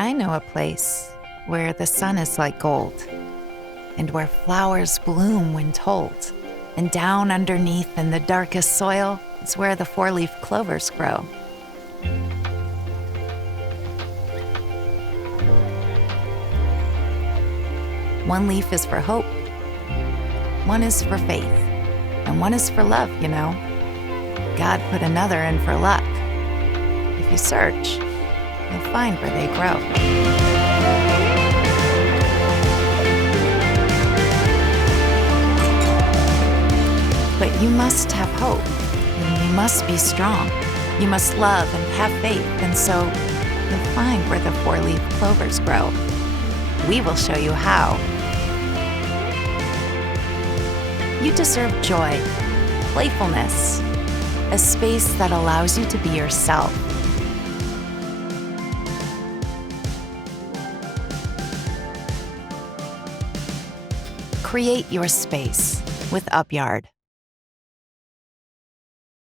I know a place where the sun is like gold, and where flowers bloom when told, and down underneath in the darkest soil is where the four-leaf clovers grow. One leaf is for hope, one is for faith, and one is for love, you know. God put another in for luck. If you search, you'll find where they grow. But you must have hope, and you must be strong. You must love and have faith, and so you'll find where the four-leaf clovers grow. We will show you how. You deserve joy, playfulness, a space that allows you to be yourself. Create your space with Upyard.